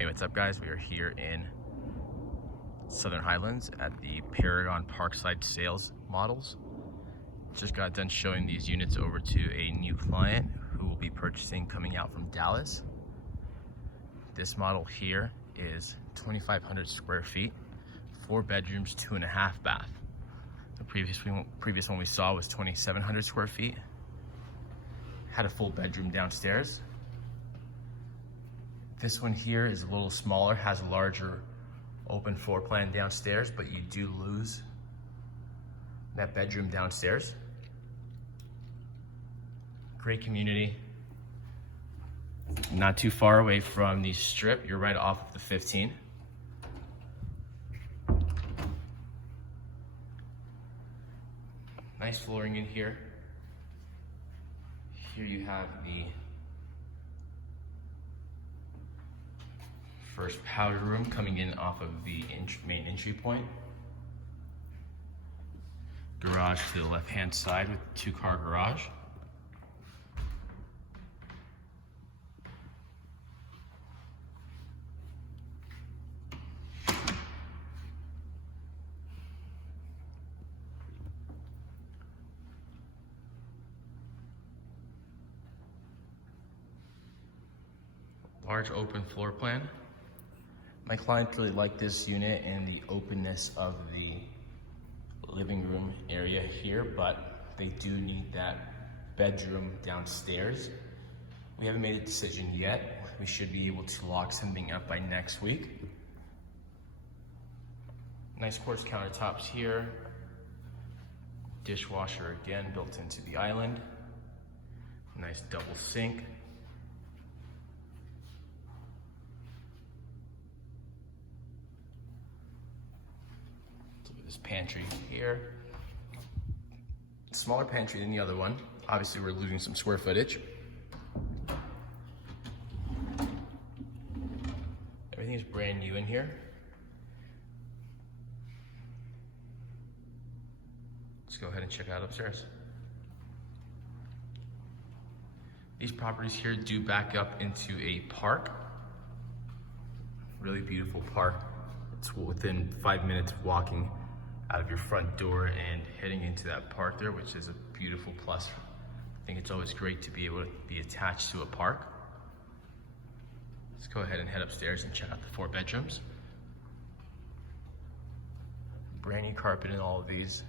Hey, what's up guys? We are here in Southern Highlands at the Paragon Parkside sales models. Just got done showing these units over to a new client who will be purchasing coming out from Dallas. This model here is 2,500 square feet, 4 bedrooms, 2.5 bath. The previous one we saw was 2,700 square feet. Had a full bedroom downstairs. This one here is a little smaller, has a larger open floor plan downstairs, but you do lose that bedroom downstairs. Great community. Not too far away from the strip. You're right off of the 15. Nice flooring in here. Here you have the first powder room coming in off of the main entry point. Garage to the left-hand side with 2-car garage. Large open floor plan. My client really liked this unit and the openness of the living room area here, but they do need that bedroom downstairs. We haven't made a decision yet. We should be able to lock something up by next week. Nice quartz countertops here. Dishwasher again built into the island. Nice double sink. This pantry here. Smaller pantry than the other one. Obviously we're losing some square footage. Everything is brand new in here. Let's go ahead and check out upstairs. These properties here do back up into a park. Really beautiful park. It's within 5 minutes of walking out of your front door and heading into that park there, which is a beautiful plus. I think it's always great to be able to be attached to a park. Let's go ahead and head upstairs and check out the 4 bedrooms. Brand new carpet in all of these.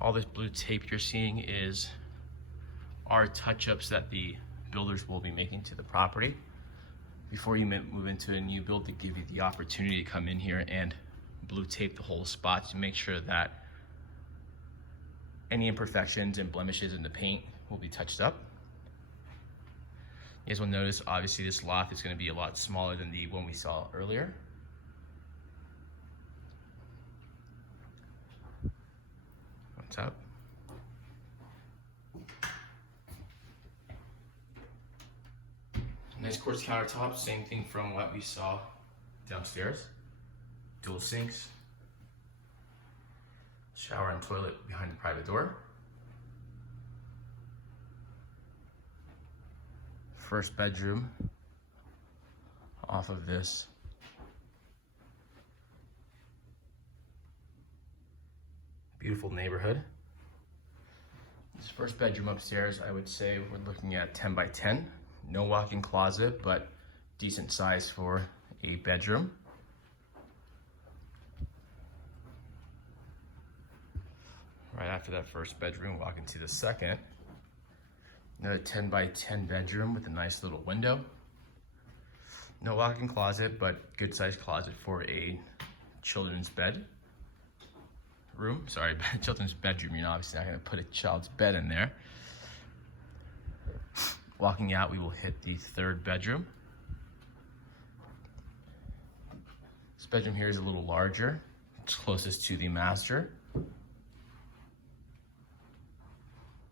All this blue tape you're seeing is our touch-ups that the builders will be making to the property before you move into a new build, to give you the opportunity to come in here and blue tape the whole spot to make sure that any imperfections and blemishes in the paint will be touched up. You guys will notice, obviously, this loft is going to be a lot smaller than the one we saw earlier. What's up? Nice quartz countertops, same thing from what we saw downstairs. Dual sinks, shower and toilet behind the private door. First bedroom off of this beautiful neighborhood. This first bedroom upstairs, I would say we're looking at 10 by 10. No walk-in closet, but decent size for a bedroom. Right after that first bedroom, walk into the second. Another 10 by 10 bedroom with a nice little window. No walk-in closet, but good sized closet for a children's bed room. Sorry, children's bedroom. You're obviously not gonna put a child's bed in there. Walking out, we will hit the 3rd bedroom. This bedroom here is a little larger. It's closest to the master.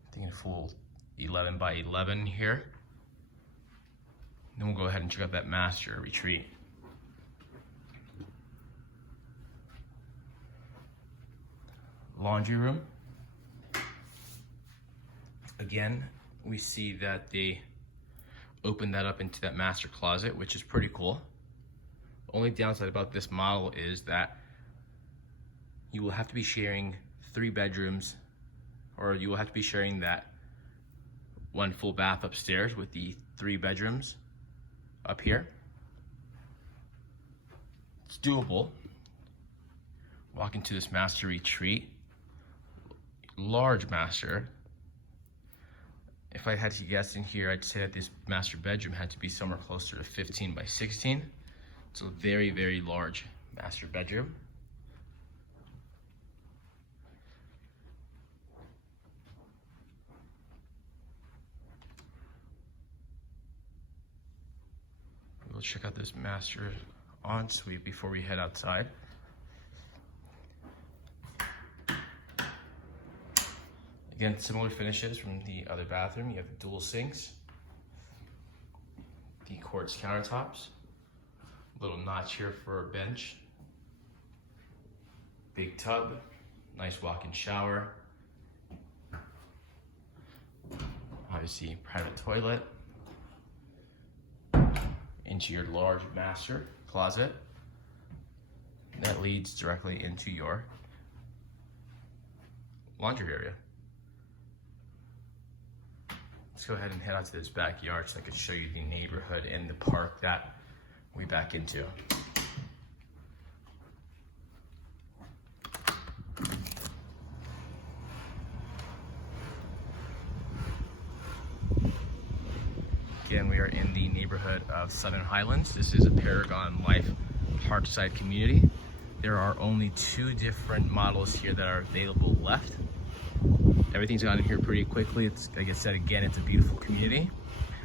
I think a full 11 by 11 here. Then we'll go ahead and check out that master retreat. Laundry room. Again, we see that the open that up into that master closet, which is pretty cool. The only downside about this model is that you will have to be sharing 3 bedrooms, or you will have to be sharing that 1 full bath upstairs with the 3 bedrooms up here. It's doable. Walk into this master retreat, large master. If I had to guess in here, I'd say that this master bedroom had to be somewhere closer to 15 by 16. It's a very, very large master bedroom. We'll check out this master ensuite before we head outside. Again, similar finishes from the other bathroom. You have the dual sinks, the quartz countertops, little notch here for a bench, big tub, nice walk-in shower, obviously private toilet, into your large master closet that leads directly into your laundry area. Let's go ahead and head out to this backyard so I can show you the neighborhood and the park that we back into. Again, we are in the neighborhood of Southern Highlands. This is a Paragon Life Parkside community. There are only 2 different models here that are available left. Everything's gotten here pretty quickly. It's, like I said, again, it's a beautiful community.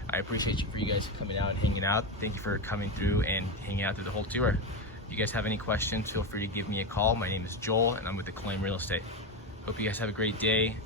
I appreciate you guys coming out and hanging out. Thank you for coming through and hanging out through the whole tour. If you guys have any questions, feel free to give me a call. My name is Joel and I'm with Acclaim Real Estate. Hope you guys have a great day.